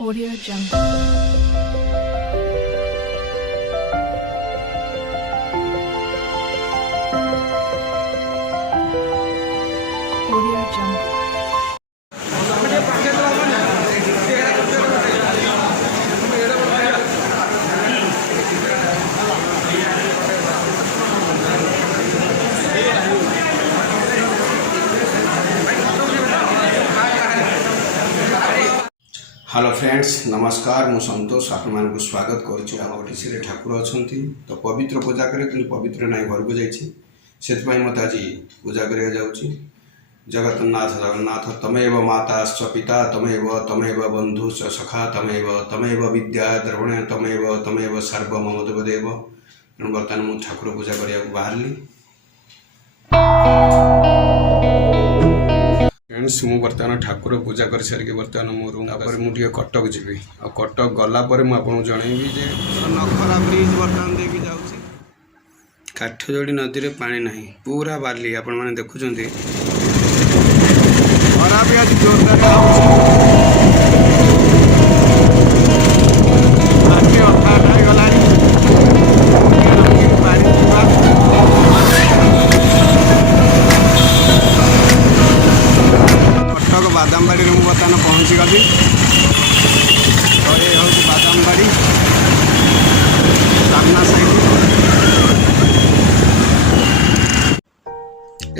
Audio Jungle. Audio Jungle. Hello friends नमस्कार मु संतोष आप स्वागत करुँचे ठाकुर अच्छा तो पवित्र पूजा करे कि पवित्र ना घर को जाइए मत आज पूजा करा जाऊँगी जगन्नाथ जगन्नाथ तमेव माता पिता तमेव बंधु सखा तमेव विद्या द्रवण तमेव सर्व मम देव तेणु बर्तमान मुझे ठाकुर पूजा करने बाहरी फ्रेंड्स मु बर्तमान ठाकुर पूजा कर सारिक बर्तमान मो रूम मुझे कटक जी और कटक गलापर मुझे जनइबी जे नखरा ब्रिज बर्तमान देवी जाऊँगी काठजोड़ी नदी में पानी ना पूरा बाली आपण मैंने देखुं खरा भी आज जोरदार बादामबाड़ी में बर्तमान पहुँची गली तो ये हूँ बादामबाड़ी सामना साइड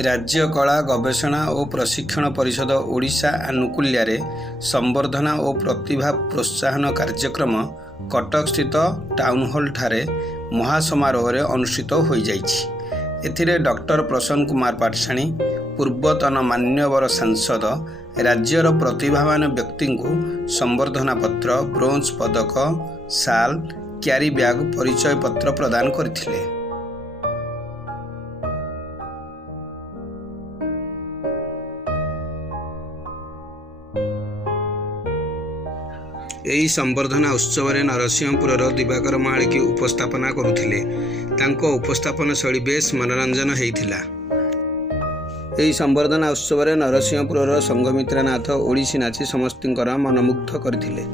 राज्य कला गवेषणा और प्रशिक्षण परिषद ओडिशा आनुकूल्य संबर्धना और प्रतिभा प्रोत्साहन कार्यक्रम कटक स्थित टाउन हॉल ठारे महासमारोह अनुष्ठित हो जाइछि। एथिरे डॉक्टर प्रसन्न कुमार पाठशाणी पूर्वतन मान्यवर सांसद राज्यर प्रतिभावान व्यक्ति को संबर्धना पत्र ब्रोंज पदक साल क्यारी बैग परिचय पत्र प्रदान करथिले। यही संबर्धना उत्सव में नरसिंहपुर दिवाकर महालिकी उपस्थापना करुथिले। तांको उपस्थापन शैली बेस मनोरंजन हेइथिला। यही संबर्धना उत्सव में नरसिंहपुर संघमित्रानाथ ओडिसी नाची समस्तर मनमुग्ध करथिले।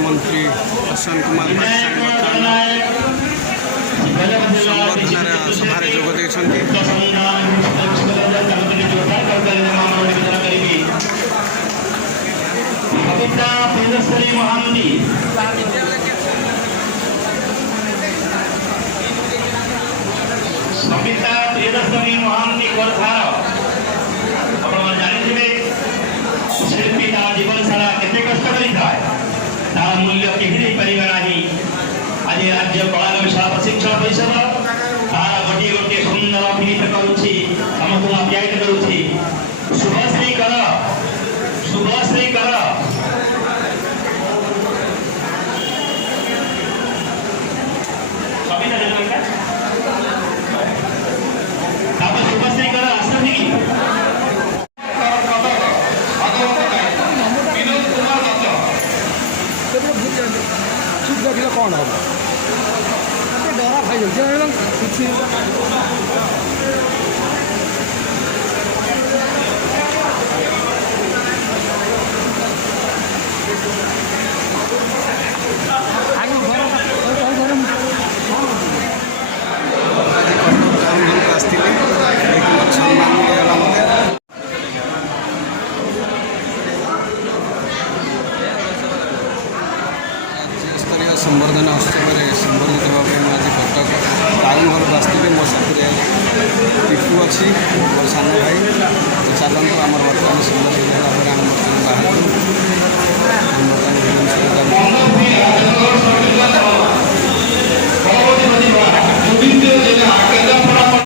मंत्री प्रसन्न कुमार पाठशाणी संबर्धना सभार जोग देइछन्ति। Kita ରାଜସ୍ଥାନୀ ମହାନ୍ତି ସବିତା ପ୍ରିୟଦର୍ଶିନୀ ମହାନ୍ତି କୋରଧାର ଆପଣମାନେ ଜାଣିଥିବେ ଶିଳ୍ପୀ ତା ଜୀବନ ସାରା କେତେ କଷ୍ଟ କରିଥାଏ ତାର ମୂଲ୍ୟ କେହି ଦେଇପାରିବେ ନାହିଁ। ଆଜି ରାଜ୍ୟ କଳା ଗବେଷଣା ପ୍ରଶିକ୍ଷଣ ପରିଷଦ ତାର ଗୋଟିଏ ଗୋଟିଏ ସୁନ୍ଦର ଅଭିନୀତ କରୁଛି, ସମସ୍ତଙ୍କୁ ଆପ୍ୟାୟିତ କରୁଛି। ଶୁଭଶ୍ରୀ କର, ଶୁଭଶ୍ରୀ କର। ସବିତା ଜନକା ତାପରେ ଶୁଭଶ୍ରୀ କର ଆସନ୍ତି କି कौन हम डरा खाई किसी राज्यस्तरीय संबर्धना उत्सव में संबर्धित होगा आज कटक टाउन हल आसती मो साथी टीपू अच्छी मोर सान भाई चलते आम बर्तमान सुंदर भाव में